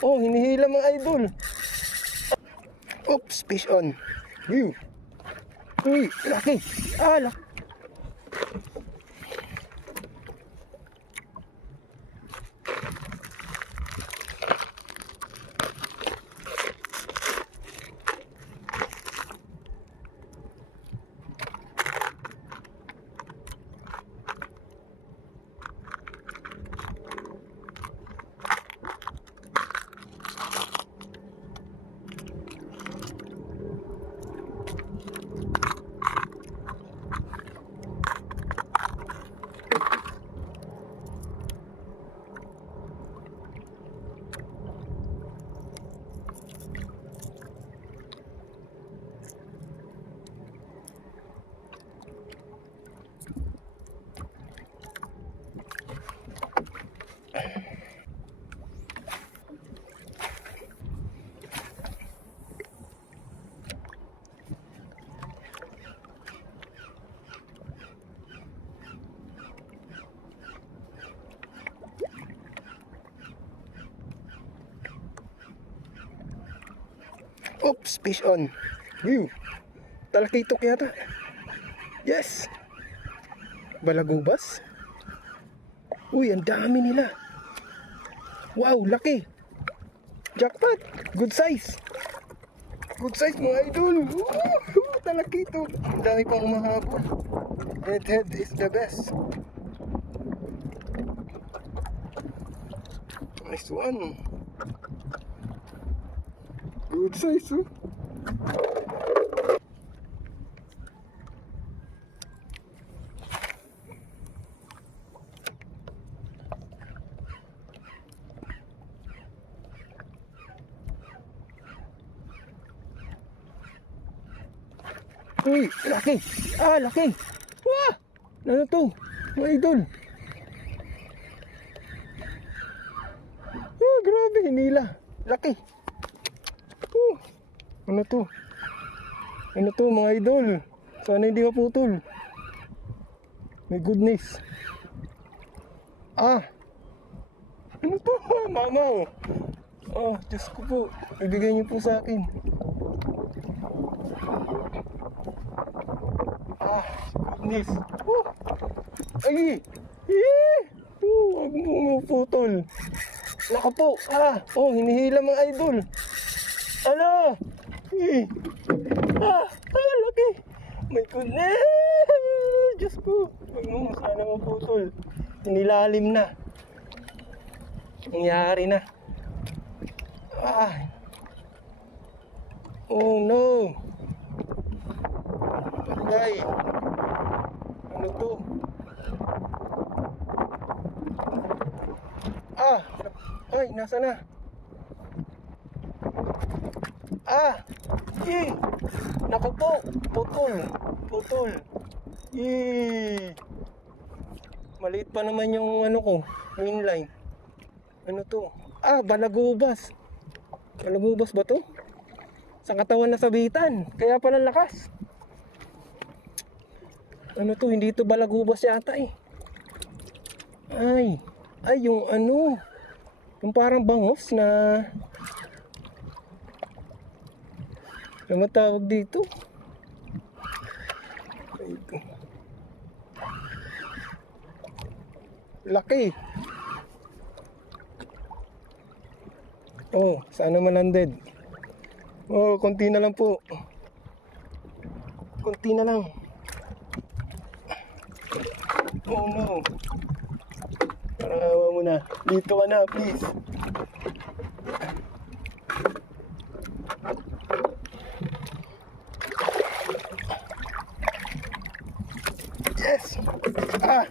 Oh, hinihila mga idol. Oops, fish on. View. Uy, laki. Ah, laki. Oops, fish on. View. Talakitok yata. Yes. Balagubas. Uy, ang dami nila. Wow, laki. Jackpot. Good size. Good size mga idol. Woo! Talakitok. Ang dami pang mahabol. Redhead is the best. Nice one. Good size, oh. Uy, laki! Ah, laki! Wah! Ano to? Mga idol! Oh, grabe, hinila. Laki! Oh, ano to? Ano to mga idol? Sana hindi maputol. My goodness. Ah! Ano to? Mama oh. Oh, Diyos ko po. Ibigay niyo po sa akin. Ah, goodness. Oh! Ay! Eh! Oh, huwag mo putol. Naka po. Ah! Oh, hinihila mga idol. Ano? Eh. Ah! Ah, laki! My goodness! Diyos ko! Huwag mo sana maputol. Nilalim na. Nangyari na. Ah! Oh no! Barangay! Ano to? Ah! Ay, nasa na? Ah! Eh! Naku po! Putol! Putol! Eh! Maliit pa naman yung ano ko, main line. Ano to? Ah, balagubas. Balagubas ba to? Sa katawan na sabitan. Kaya pala lakas. Ano to? Hindi to balagubas yata eh. Ay. Ay, yung ano. Yung parang bangos na ano tawag dito? Ito. Laki. Oh, sana malanded. Oh, konti na lang po. Konti na lang. Oh no. Parang awa mo na. Dito ka na, please. Yes! Ah!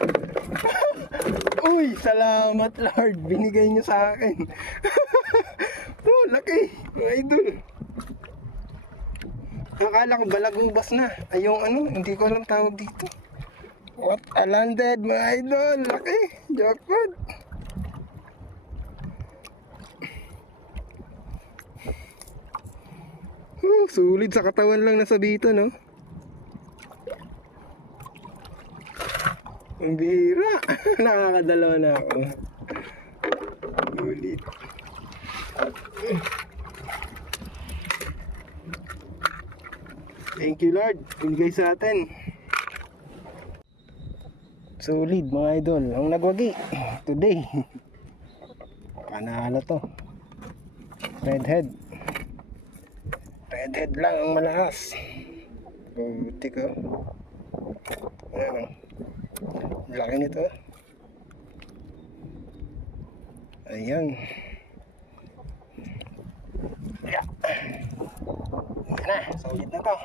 Uy, salamat Lord. Binigay niyo sa akin. oh, laki. Mga idol. Akala ko balagubas na. Ay, ano, hindi ko alam tawag dito. What a landed, mga idol. Laki. Jackpot. Oh, sulit sa katawan lang nasabitan, no? Ang bihira. Nakakadalawa na ako. Ulit. Thank you Lord, binigay sa atin. Solid mga idol, ang nagwagi today. Panalo to. Redhead. Redhead lang ang malakas. Buti ko. Ayan. Laki nito. Ayan. Yeah. Yan na, solid na to.